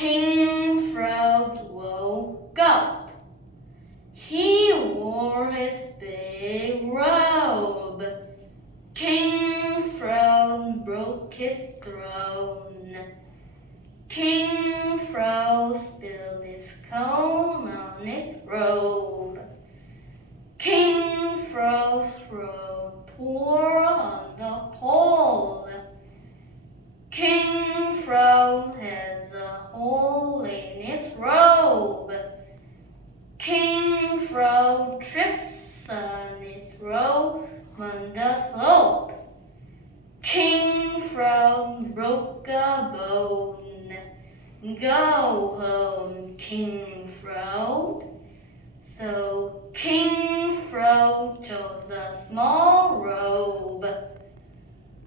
King Frog woke up. He wore his big robe. King Frog broke his throne. King Frog spilled his comb on his robe. King Frog's robe tore on the pole. King Frog has a hole in his robe. King Frog trips on his robe on the slope. King Frog broke a bone. Go home, King Frog. So King